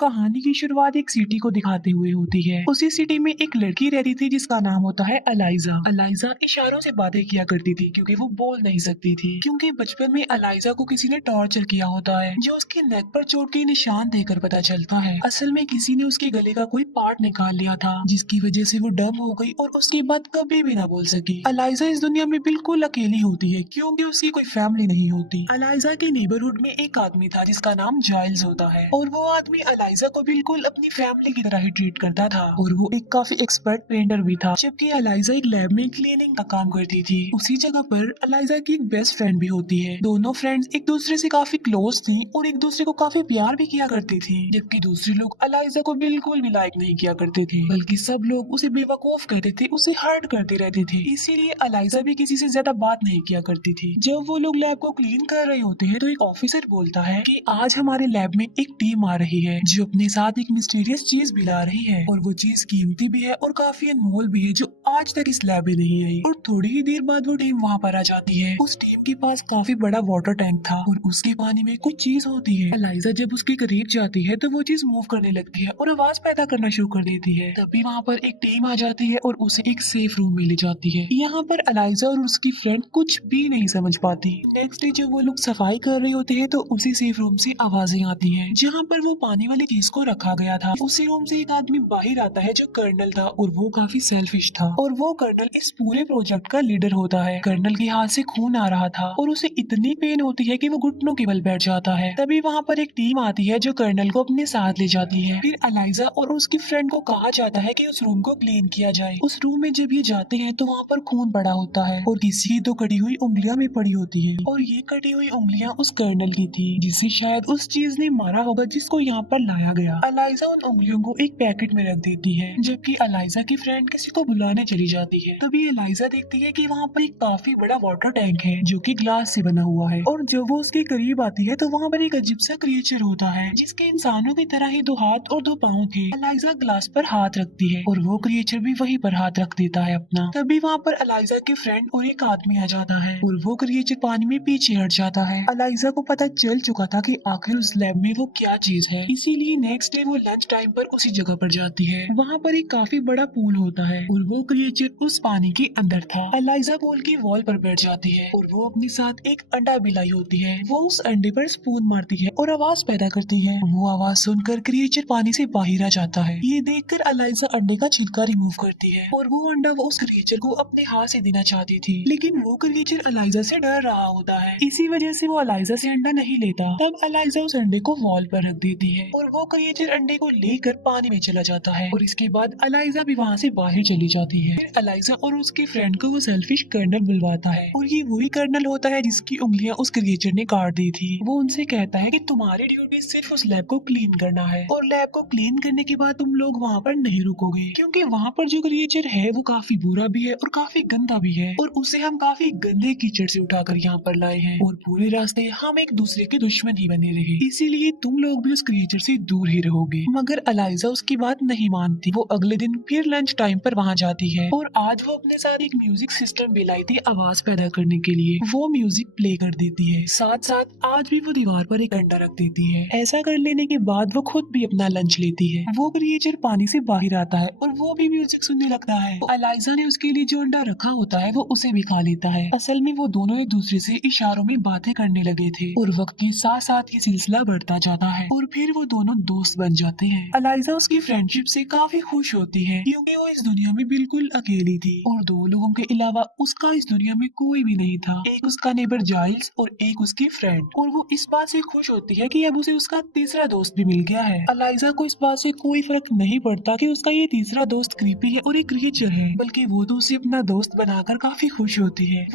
कहानी की शुरुआत एक सिटी को दिखाते हुए होती है। उसी सिटी में एक लड़की रहती थी जिसका नाम होता है अलाइजा। अलाइजा इशारों से बातें किया करती थी क्योंकि वो बोल नहीं सकती थी, क्योंकि बचपन में अलाइजा को किसी ने टॉर्चर किया होता है जो उसके नेक पर चोट के निशान देकर पता चलता है। असल में किसी ने उसके गले का कोई पार्ट निकाल लिया था जिसकी वजह से वो डम हो गई और उसके बाद कभी भी ना बोल सकी। अलाइजा इस दुनिया में बिल्कुल अकेली होती है क्योंकि उसकी कोई फैमिली नहीं होती। अलाइजा के नेबरहुड में एक आदमी था जिसका नाम जाइल्स होता है और वो आदमी अलाइजा को बिल्कुल अपनी फैमिली की तरह ही ट्रीट करता था और वो एक काफी एक्सपर्ट पेंटर भी था। जबकि अलाइजा एक लैब में क्लीनिंग का काम करती थी। उसी जगह पर अलाइजा की एक बेस्ट फ्रेंड भी होती है। दोनों फ्रेंड्स एक दूसरे से काफी क्लोज थी और एक दूसरे को काफी प्यार भी किया करती थी, जबकि दूसरे लोग अलाइजा को बिल्कुल भी लाइक नहीं किया करते थे, बल्कि सब लोग उसे बेवकूफ कहते थे, उसे हर्ट करते रहते थे। इसीलिए अलाइजा भी किसी से ज्यादा बात नहीं किया करती थी। जब वो लोग लैब को क्लीन कर रहे होते हैं तो एक ऑफिसर बोलता है कि आज हमारे लैब में एक टीम आ रही है जो अपने साथ एक मिस्टीरियस चीज भी ला रही है और वो चीज कीमती भी है और काफी अनमोल भी है जो आज तक इस लैब में नहीं आई। और थोड़ी ही देर बाद वो टीम वहाँ पर आ जाती है। उस टीम के पास काफी बड़ा वाटर टैंक था और उसके पानी में कुछ चीज होती है। अलाइजा जब उसके करीब जाती है तो वो चीज मूव करने लगती है और आवाज पैदा करना शुरू कर देती है। तभी वहाँ पर एक टीम आ जाती है और उसे एक सेफ रूम में ले जाती है। यहाँ पर अलाइजा और उसकी फ्रेंड कुछ भी नहीं समझ पाती। नेक्स्ट डे जब वो लोग सफाई कर रहे होते हैं तो उसी सेफ रूम से आवाजें आती हैं जहाँ पर वो पानी वाली चीज को रखा गया था। उसी रूम से एक आदमी बाहर आता है जो कर्नल था और वो काफी सेल्फिश था और वो कर्नल इस पूरे प्रोजेक्ट का लीडर होता है। कर्नल के हाथ से खून आ रहा था और उसे इतनी पेन होती है कि वो घुटनों के बल बैठ जाता है। तभी वहाँ पर एक टीम आती है जो कर्नल को अपने साथ ले जाती है। फिर अलाइजा और उसकी फ्रेंड को कहा जाता है कि उस रूम को क्लीन किया जाए। उस रूम में जब ये जाते हैं तो वहाँ पर खून पड़ा होता है और किसी की तो कटी हुई उंगलियां में पड़ी होती है और ये कटी हुई उंगलियां उस कर्नल की थी जिसे शायद उस चीज ने मारा होगा जिसको यहाँ पर लाया गया। अलाइजा उन उंगलियों को एक पैकेट में रख देती है जबकि अलाइजा की फ्रेंड किसी को बुलाने चली जाती है। तभी अलाइजा देखती है कि वहाँ पर एक काफी बड़ा वाटर टैंक है जो कि ग्लास से बना हुआ है और जब वो उसके करीब आती है तो वहाँ पर एक अजीब सा क्रिएचर होता है जिसके इंसानों की तरह ही 2 हाथ और 2 पाँव थे। अलाइजा ग्लास पर हाथ रखती है और वो क्रिएचर भी वहीं पर हाथ रख देता है अपना। तभी वहाँ पर अलाइजा के फ्रेंड और एक आदमी आ जाता है और वो क्रिएचर पानी में पीछे हट जाता है। अलाइजा को पता चल चुका था कि आखिर उस लैब में वो क्या चीज है, इसीलिए नेक्स्ट डे वो लंच टाइम पर उसी जगह पर जाती है। वहाँ पर एक काफी बड़ा पूल होता है और वो क्रिएचर उस पानी के अंदर था। अलाइजा पूल की वॉल पर बैठ जाती है और वो अपने साथ एक अंडा भी लाई होती है। वो उस अंडे पर स्पून मारती है और आवाज पैदा करती है। वो आवाज सुनकर क्रिएचर पानी से बाहर आ जाता है। ये देखकर अलाइजा अंडे का छिलका रिमूव करती है और वो अंडा वो उस क्रिएचर को अपने हाथ से देना चाहती थी, लेकिन वो क्रिएचर अलाइजा से डर रहा होता है। इसी वजह से वो अलाइजा से अंडा नहीं लेता। तब अलाइजा उस अंडे को वॉल पर रख देती है और वो क्रिएचर अंडे को लेकर पानी में चला जाता है और इसके बाद अलाइजा भी वहाँ से बाहर चली जाती है। फिर अलाइजा और उसके फ्रेंड को वो सेल्फिश कर्नल बुलवाता है और ये वही कर्नल होता है जिसकी उंगलियां उस क्रिएचर ने काट दी थी। वो उनसे कहता है कि तुम्हारी ड्यूटी सिर्फ उस लैब को क्लीन करना है और लैब को क्लीन करने के बाद तुम लोग वहाँ पर नहीं रुकोगे क्योंकि वहाँ पर जो क्रिएचर है वो काफी बुरा भी है और काफी गंदा भी है और उसे हम काफी गंदे कीचड़ से उठाकर यहाँ पर लाए हैं और पूरे रास्ते हम एक दूसरे के दुश्मन ही बने रहे, इसीलिए तुम लोग भी उस क्रिएचर से दूर ही रहोगे। मगर अलाइजा उसकी बात नहीं मानती। वो अगले दिन फिर लंच टाइम पर वहाँ जाती है और आज वो अपने साथ एक म्यूजिक सिस्टम भी लाई थी आवाज पैदा करने के लिए। वो म्यूजिक प्ले कर देती है, साथ साथ आज भी वो दीवार पर एक अंडा रख देती है। ऐसा कर लेने के बाद वो खुद भी अपना लंच लेती है। वो क्रिएचर पानी से बाहर आता है और वो भी म्यूजिक सुनने लगता है। अलाइजा ने उसके लिए जो अंडा रखा होता है वो उसे भी खा लेता है। असल में वो दोनों एक दूसरे से इशारों में बातें करने लगे थे और वक्त के साथ साथ ये सिलसिला बढ़ता जाता है और फिर वो दोनों दोस्त बन जाते हैं। अलाइजा उसकी फ्रेंडशिप से काफी खुश होती है क्योंकि वो इस दुनिया में बिल्कुल अकेली थी और 2 लोगों के अलावा उसका इस दुनिया में कोई भी नहीं था, एक उसका नेबर जाइल्स और एक उसकी फ्रेंड। और वो इस बात से खुश होती है कि अब उसे उसका तीसरा दोस्त भी मिल गया है। अलाइजा को इस बात से कोई फर्क नहीं पड़ता कि उसका ये तीसरा दोस्त क्रीपी है और एक क्रिएचर है, बल्कि वो तो उसे अपना दोस्त बनाकर काफी खुश होती है।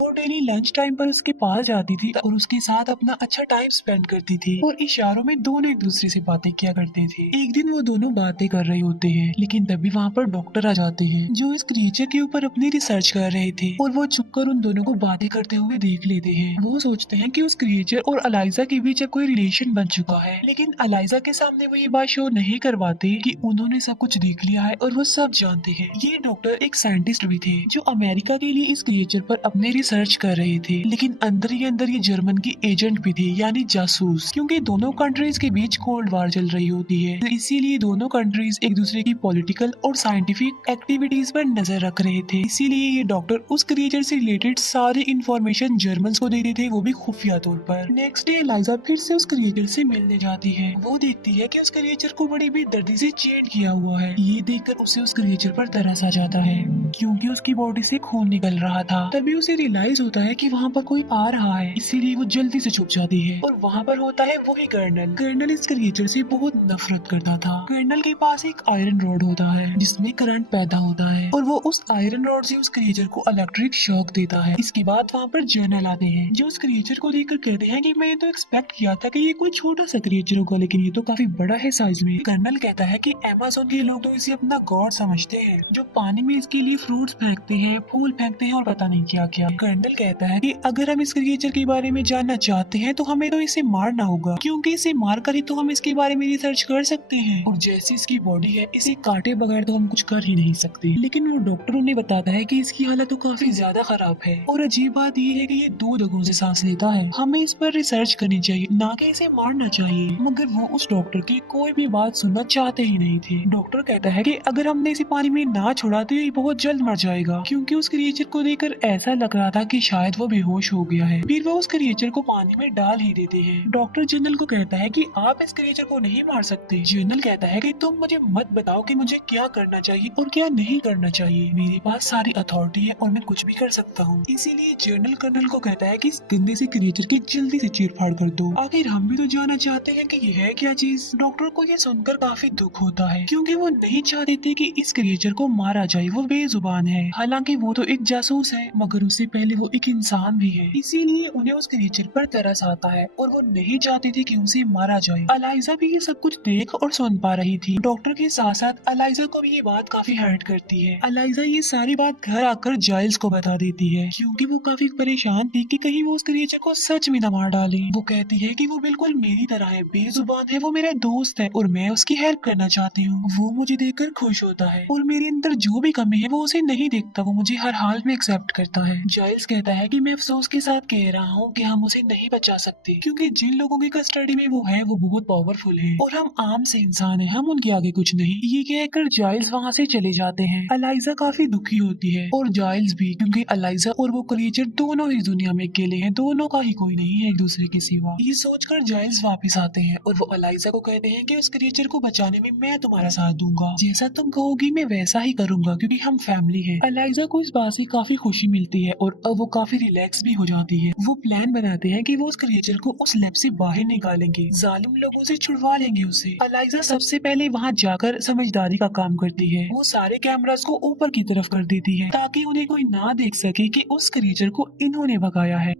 वो डेली लंच टाइम पर उसके पास जाती थी और उसके साथ अपना अच्छा टाइम स्पेंड करती थी और इशारों में दोनों एक दूसरे से बातें किया करते थे। एक दिन वो दोनों बातें कर रहे होते हैं लेकिन तभी वहाँ पर डॉक्टर आ जाते हैं जो इस क्रिएचर के ऊपर अपनी रिसर्च कर रहे थे और वो छुपकर उन दोनों को बातें करते हुए देख लेते हैं। वो सोचते हैं कि उस क्रिएचर और अलाइजा के बीच अब कोई रिलेशन बन चुका है, लेकिन अलाइजा के सामने वो ये बात शो नहीं करवाते कि उन्होंने सब कुछ देख लिया है और वो सब जानते हैं। ये डॉक्टर एक साइंटिस्ट भी थे जो अमेरिका के लिए इस क्रिएचर पर अपने रिसर्च कर रहे थे, लेकिन अंदर ही अंदर ये जर्मन की एजेंट भी थे, यानी जासूस, क्योंकि दोनों कंट्रीज के बीच कोल्ड वार चल रही होती है। तो इसीलिए दोनों कंट्रीज एक दूसरे की पॉलिटिकल और साइंटिफिक एक्टिविटीज पर नजर रख रहे थे। इसीलिए ये डॉक्टर उस क्रिएचर से रिलेटेड सारी इंफॉर्मेशन जर्मन्स को दे देते थे, वो भी खुफिया तौर पर। नेक्स्ट डे एलाइजा फिर से उस क्रिएचर से मिलने जाती है। वो देखती है कि उस क्रिएचर को बड़ी बेदर्दी से चेट किया हुआ है। ये देखकर उसे उस क्रिएचर पर तरस आ जाता है, क्योंकि उसकी बॉडी से खून निकल रहा था। तभी उसे रियलाइज होता है कि वहाँ पर कोई आ रहा है, इसीलिए वो जल्दी से छुप जाती है। और वहाँ पर होता है वही कर्नल। कर्नल इस क्रिएचर से बहुत नफरत करता था। कर्नल के पास एक आयरन रॉड होता है जिसमें करंट पैदा होता है, और वो उस आयरन रॉड से उस क्रिएचर को इलेक्ट्रिक शॉक देता है। इसके बाद वहाँ पर जर्नल आते हैं जो उस क्रिएचर को देखकर कहते हैं कि मैंने तो एक्सपेक्ट किया था कि ये कोई छोटा सा क्रिएचर होगा, लेकिन ये तो काफी बड़ा है साइज में। कर्नल कहता है कि अमेज़न के लोग तो इसे अपना गॉड समझते हैं, जो पानी में इसके लिए फ्रूट्स फेंकते हैं, फूल फेंकते हैं और पता नहीं क्या क्या। कर्नल कहता है कि अगर हम इस क्रिएचर के बारे में जानना चाहते हैं तो हमें तो इसे मारना होगा, क्योंकि इसे मारकर ही तो हम इसके बारे में रिसर्च कर सकते हैं, और जैसी इसकी बॉडी है इसे काटे बगैर तो हम कुछ कर ही नहीं सकते। लेकिन वो डॉक्टर उन्हें बताता है कि इसकी हालत तो काफी ज्यादा खराब है, और अजीब बात ये है कि ये 2 जगहों से सांस लेता है। हमें इस पर रिसर्च करनी चाहिए, ना कि इसे मारना चाहिए। मगर वो उस डॉक्टर की कोई भी बात सुनना चाहते ही नहीं थे। डॉक्टर कहता है कि अगर हमने इसे पानी में ना छोड़ा तो ये बहुत जल्द मर जाएगा, क्योंकि उस क्रिएचर को देखकर ऐसा लग रहा था कि शायद वो बेहोश हो गया है। फिर वो उस क्रिएचर को पानी में डाल ही देते हैं। डॉक्टर जनरल को कहता है कि आप इस क्रिएचर को नहीं मार सकते। जनरल कहता है कि तुम मुझे मत बताओ कि मुझे क्या करना चाहिए और क्या नहीं करना चाहिए, मेरे पास सारी अथॉरिटी है और मैं कुछ भी कर सकता हूँ। इसीलिए जनरल कर्नल को कहता है कि इस गंदे से क्रिएचर की जल्दी से चीर-फाड़ कर दो। आखिर हम भी तो जानना चाहते हैं कि ये है क्या चीज। डॉक्टर को ये सुनकर काफी दुख होता है, क्योंकि वो नहीं चाहते थे कि इस क्रिएचर को मारा जाए। वो बेजुबान है, हालांकि वो तो एक जासूस है, मगर उससे पहले वो एक इंसान भी है। इसीलिए उन्हें उस क्रिएचर पर तरस आता है और वो नहीं चाहते थे कि उसे मारा जाए। अलाइजा भी ये सब कुछ देख और सुन पा रही थी। डॉक्टर के साथ साथ अलाइजा को भी ये बात काफी हर्ट करती है। अलाइजा ये सारी बात घर आकर जाइल्स को बता देती है, क्योंकि वो काफी परेशान थी कि कहीं वो उस क्रिएचर को सच में न मार डाले। वो कहती है कि वो बिल्कुल मेरी तरह है, बेजुबान है, वो मेरा दोस्त है और मैं उसकी हेल्प करना चाहती हूँ। वो मुझे देखकर खुश होता है और मेरे अंदर जो भी कमी है वो उसे नहीं देखता, वो मुझे हर हाल में एक्सेप्ट करता है। जाइल्स कहता है कि मैं अफसोस के साथ कह रहा हूँ कि हम उसे नहीं बचा सकते, क्योंकि जिन लोगों की कस्टडी में वो है वो बहुत पावरफुल है और हम आम से इंसान है, हम उनके आगे कुछ नहीं। ये कहकर जाइल्स वहाँ से चले जाते हैं। अलाइजा काफी दुखी होती है और जाइल्स भी, क्योंकि अलाइजा और वो क्रिएचर दोनों ही दुनिया में अकेले हैं, दोनों का ही कोई नहीं है एक दूसरे के सिवा। ये सोचकर जाइल्स वापस आते हैं और वो अलाइजा को कहते हैं कि उस क्रिएचर को बचाने में मैं तुम्हारा साथ दूंगा, जैसा तुम कहोगी मैं वैसा ही करूंगा, क्योंकि हम फैमिली हैं। अलाइजा को इस बात से काफी खुशी मिलती है और अब वो काफी रिलैक्स भी हो जाती है। वो प्लान बनाते हैं कि वो उस क्रिएचर को उस लैब से बाहर निकालेंगे, जालिम लोगों से छुड़वा लेंगे उसे। अलाइजा सबसे पहले वहाँ जाकर समझदारी का काम करती है। वो सारे कैमरास को ऊपर की तरफ कर देती है ताकि उन्हें कोई ना देख सके कि उस क्रिएचर को इन्होंने भगाया है।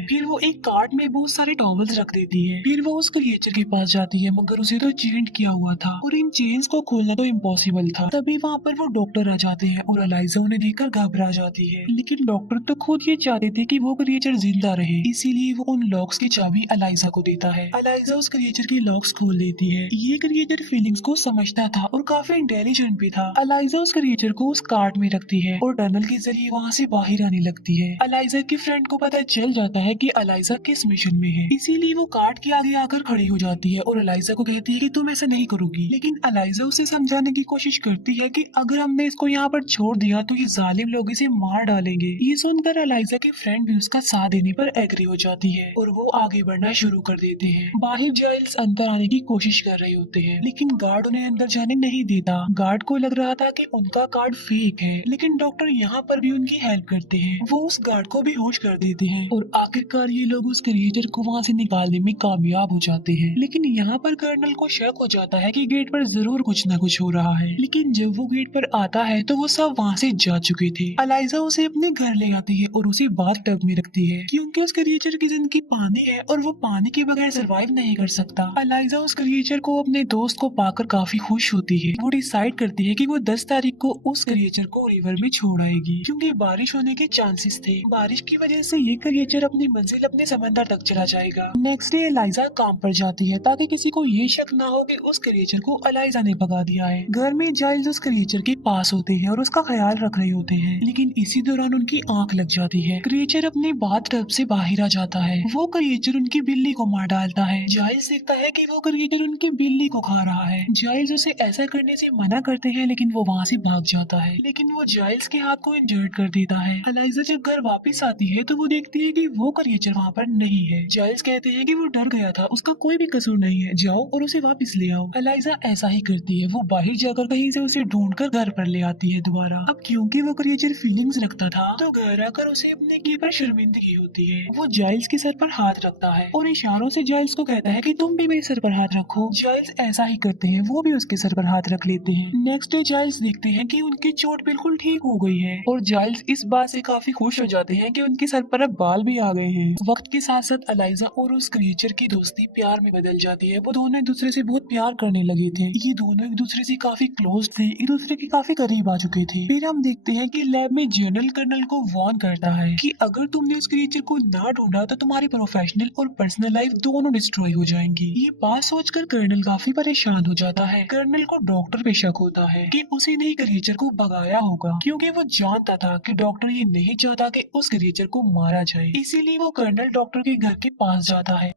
फिर वो एक कार्ट में बहुत सारे टॉवल्स रख देती है। फिर वो उस क्रिएचर के पास जाती है, मगर उसे तो चेंज किया हुआ था और इन चेन्स को खोलना तो इम्पॉसिबल था। तभी वहाँ पर वो डॉक्टर आ जाते हैं और अलाइजा उन्हें देखकर घबरा जाती है, लेकिन डॉक्टर तो खुद ये चाहते थे कि वो क्रिएचर जिंदा रहे, इसीलिए वो उन लॉक्स की चाबी अलाइजा को देता है। अलाइजा उस क्रिएचर के लॉक्स खोल देती है। ये क्रिएचर फीलिंग्स को समझता था और काफी इंटेलिजेंट भी था। अलाइजा उस क्रिएचर को उस कार्ट में रखती है और टनल के जरिए वहाँ से बाहर आने लगती है। अलाइजा के फ्रेंड को पता चल जाता है कि अलाइजा किस मिशन में है, इसीलिए वो कार्ट के आगे आकर खड़ी हो जाती है और अलाइजा को कहती है कि तुम ऐसा नहीं करोगी। लेकिन अलाइजा उसे समझाने की कोशिश करती है कि अगर हमने इसको यहाँ पर छोड़ दिया तो ये जालिम लोग इसे मार डालेंगे। ये सुनकर अलाइजा के फ्रेंड भी उसका साथ देने पर एग्री हो जाती है और वो आगे बढ़ना शुरू कर देते हैं। बाहर जाइल्स अंदर आने की कोशिश कर रहे होते हैं, लेकिन गार्ड उन्हें अंदर जाने नहीं देता। गार्ड को लग रहा था कि उनका कार्ड फेक है, लेकिन डॉक्टर यहाँ पर भी उनकी हेल्प करते हैं। वो उस गार्ड को बेहोश कर देते हैं और आखिरकार ये लोग उस क्रिएचर को वहाँ से निकालने में कामयाब हो जाते हैं। लेकिन यहाँ पर कर्नल को शक हो जाता है कि गेट पर जरूर कुछ न कुछ हो रहा है, लेकिन जब वो गेट पर आता है तो वो सब वहाँ से जा चुके थे। अलाइजा उसे अपने घर ले आती है और उसे बाथ टब में रखती है, क्योंकि उस क्रिएचर की जिंदगी पानी है और वो पानी के बगैर सरवाइव नहीं कर सकता। अलाइजा उस क्रिएचर को अपने दोस्त को पाकर काफी खुश होती है। वो डिसाइड करती है कि वो 10 तारीख को उस क्रिएचर को रिवर में छोड़ आएगी, क्योंकि बारिश होने के चांसेस थे। बारिश की वजह से ये क्रिएचर अपनी मंजिल अपने समंदर तक चला जाएगा। नेक्स्ट डे एलाइजा काम पर जाती है ताकि किसी को ये शक ना हो कि उस क्रिएचर को एलाइजा ने भगा दिया है। घर में जाइल्स उस क्रिएचर के पास होते हैं और उसका ख्याल रख रहे होते हैं, लेकिन इसी दौरान उनकी आंख लग जाती है। क्रिएचर अपने बाथ टब से बाहर आ जाता है। वो क्रिएचर उनकी बिल्ली को मार डालता है। जाइल्स देखता है कि वो क्रिएचर उनकी बिल्ली को खा रहा है। जाइल्स उसे ऐसा करने से मना करते हैं, लेकिन वो वहाँ से भाग जाता है, लेकिन वो जाइल्स के हाथ को इंजर्ड कर देता है। एलाइजा जब घर वापस आती है तो वो देखती है कि वो क्रिएचर वहाँ पर नहीं है। जाइल्स कहते हैं कि वो डर गया था, उसका कोई भी कसूर नहीं है, जाओ और उसे वापस ले आओ। एलाइजा ऐसा ही करती है। वो बाहर जाकर कहीं से उसे ढूंढकर घर पर ले आती है दोबारा। अब क्योंकि वो क्रिएचर फीलिंग्स रखता था तो घर आकर उसे अपने किए पर शर्मिंदगी होती है। वो जाइल्स के सर पर हाथ रखता है और इशारों से जाइल्स को कहता है कि तुम भी मेरे सर पर हाथ रखो। जाइल्स ऐसा ही करते हैं, वो भी उसके सर पर हाथ रख लेते हैं। नेक्स्ट डे जाइल्स देखते हैं कि उनकी चोट बिल्कुल ठीक हो गई है और जाइल्स इस बात से काफी खुश हो जाते हैं कि उनके सर पर अब बाल भी आ गए हैं। वक्त के साथ साथ एलाइजा और उस क्रिएचर की दोस्ती प्यार में बदल जाती है। वो दोनों एक दूसरे से बहुत प्यार करने लगे थे। ये दोनों एक दूसरे से काफी क्लोज थे, एक दूसरे के काफी करीब आ चुके थे। फिर हम देखते हैं कि लैब में जनरल कर्नल को वार्न करता है कि अगर तुमने उस क्रिएचर को ना ढूंढा तो तुम्हारी प्रोफेशनल और पर्सनल लाइफ दोनों डिस्ट्रॉय हो जाएंगी। ये बात सोचकर कर्नल काफी परेशान हो जाता है। कर्नल को डॉक्टर पे शक होता है कि उसी ने क्रिएचर को भगाया होगा, क्योंकि वो जानता था कि डॉक्टर ये नहीं चाहता कि उस क्रिएचर को मारा जाए। इसीलिए वो कर्नल डॉक्टर के घर के पास जाता है।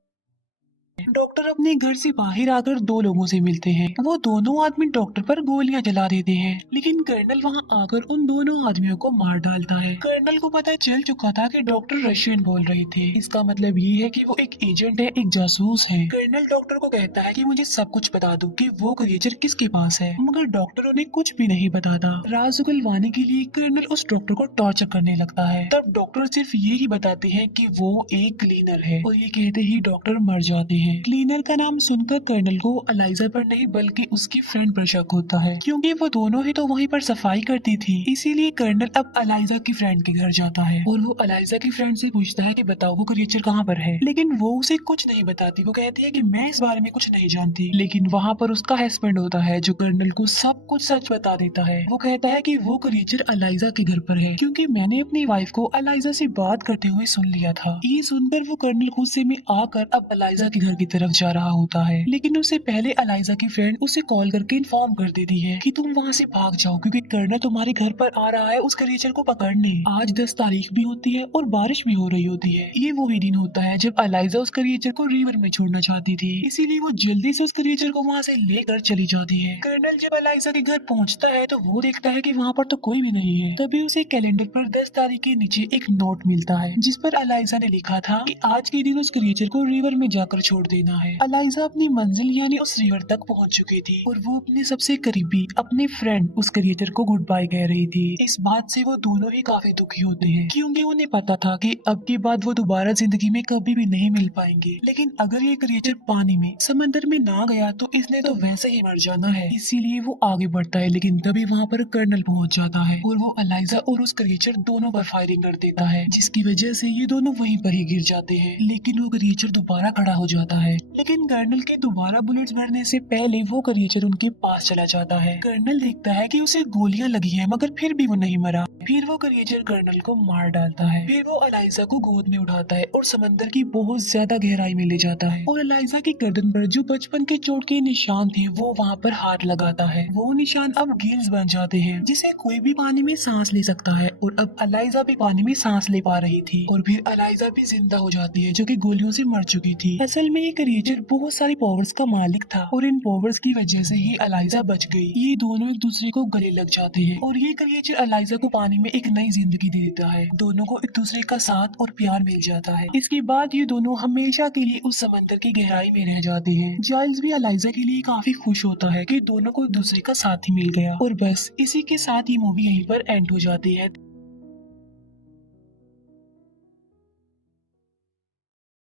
डॉक्टर अपने घर से बाहर आकर दो लोगों से मिलते हैं। वो दोनों आदमी डॉक्टर पर गोलियां चला देते हैं, लेकिन कर्नल वहां आकर उन दोनों आदमियों को मार डालता है। कर्नल को पता चल चुका था कि डॉक्टर रशियन बोल रही थी। इसका मतलब ये है कि वो एक एजेंट है, एक जासूस है। कर्नल डॉक्टर को कहता है कि मुझे सब कुछ बता दो कि वो क्रिएचर किसके पास है, मगर डॉक्टर उन्हें कुछ भी नहीं बताता। राज उगलवाने के लिए कर्नल उस डॉक्टर को टॉर्चर करने लगता है। तब डॉक्टर सिर्फ ये ही बताते हैं कि वो एक क्लीनर है और ये कहते ही डॉक्टर मर जाते हैं। क्लीनर का नाम सुनकर कर्नल को एलाइजा पर नहीं बल्कि उसकी फ्रेंड पर शक होता है, क्योंकि वो दोनों ही तो वहीं पर सफाई करती थी। इसीलिए कर्नल अब एलाइजा की फ्रेंड के घर जाता है और वो एलाइजा की फ्रेंड से पूछता है कि बताओ वो क्रिएचर कहाँ पर है, लेकिन वो उसे कुछ नहीं बताती। वो कहती है कि मैं इस बारे में कुछ नहीं जानती, लेकिन वहाँ पर उसका हस्बैंड होता है जो कर्नल को सब कुछ सच बता देता है। वो कहता है कि वो क्रिएचर एलाइजा के घर पर है, क्योंकि मैंने अपनी वाइफ को एलाइजा से बात करते हुए सुन लिया था। ये सुनकर वो कर्नल गुस्से में आकर अब एलाइजा के घर की तरफ जा रहा होता है, लेकिन उससे पहले एलाइजा की फ्रेंड उसे कॉल करके इन्फॉर्म कर देती है कि तुम वहाँ से भाग जाओ, क्योंकि कर्नल तुम्हारे घर पर आ रहा है उस क्रिएचर को पकड़ने। आज 10 तारीख भी होती है और बारिश भी हो रही होती है। ये वही दिन होता है जब एलाइजा उस क्रिएचर को रिवर में छोड़ना चाहती थी, इसीलिए वो जल्दी से उस क्रिएचर को वहाँ से लेकर चली जाती है। कर्नल जब एलाइजा के घर पहुँचता है तो वो देखता है कि वहाँ पर तो कोई भी नहीं है। तभी उसे कैलेंडर पर 10 तारीख के नीचे एक नोट मिलता है, जिस पर एलाइजा ने लिखा था कि आज के दिन उस क्रिएचर को रिवर में जाकर छोड़ देना है। एलाइजा अपनी मंजिल यानी उस रिवर तक पहुंच चुकी थी और वो अपने सबसे करीबी अपने फ्रेंड उस क्रिएचर को गुड बाय कह रही थी। इस बात से वो दोनों ही काफी दुखी होते हैं, क्योंकि उन्हें पता था कि अब की बात वो दोबारा जिंदगी में कभी भी नहीं मिल पाएंगे। लेकिन अगर ये क्रिएचर पानी में समंदर में ना गया तो इसने तो वैसे ही मर जाना है। इसीलिए वो आगे बढ़ता है, लेकिन तभी वहाँ पर कर्नल पहुँच जाता है और वो एलाइजा और उस क्रिएचर दोनों पर फायरिंग कर देता है, जिसकी वजह से ये दोनों वहीं पर ही गिर जाते हैं। लेकिन वो क्रिएचर दोबारा खड़ा हो जाता है, लेकिन कर्नल के दोबारा बुलेट्स भरने से पहले वो क्रिएचर उनके पास चला जाता है। कर्नल देखता है कि उसे गोलियां लगी हैं, मगर फिर भी वो नहीं मरा। फिर वो क्रिएचर कर्नल को मार डालता है। फिर वो एलाइजा को गोद में उठाता है और समंदर की बहुत ज्यादा गहराई में ले जाता है और एलाइजा की गर्दन पर जो बचपन के चोट के निशान थे वो वहाँ पर हाथ लगाता है। वो निशान अब गिल्स बन जाते हैं, जिसे कोई भी पानी में सांस ले सकता है और अब एलाइजा भी पानी में सांस ले पा रही थी। और फिर एलाइजा भी जिंदा हो जाती है, जो कि गोलियों से मर चुकी थी। असल में ये क्रिएचर बहुत सारी पावर्स का मालिक था और इन पावर्स की वजह से ही एलाइजा बच गई। ये दोनों एक दूसरे को गले लग जाते हैं और ये क्रिएचर एलाइजा को पानी में एक नई जिंदगी दे देता है। दोनों को एक दूसरे का साथ और प्यार मिल जाता है। इसके बाद ये दोनों हमेशा के लिए उस समंदर की गहराई में रह जाते हैं। जाइल्स भी एलाइजा के लिए काफी खुश होता है कि दोनों को एक दूसरे का साथ ही मिल गया। और बस इसी के साथ ये मूवी यहीं पर एंड हो जाती है।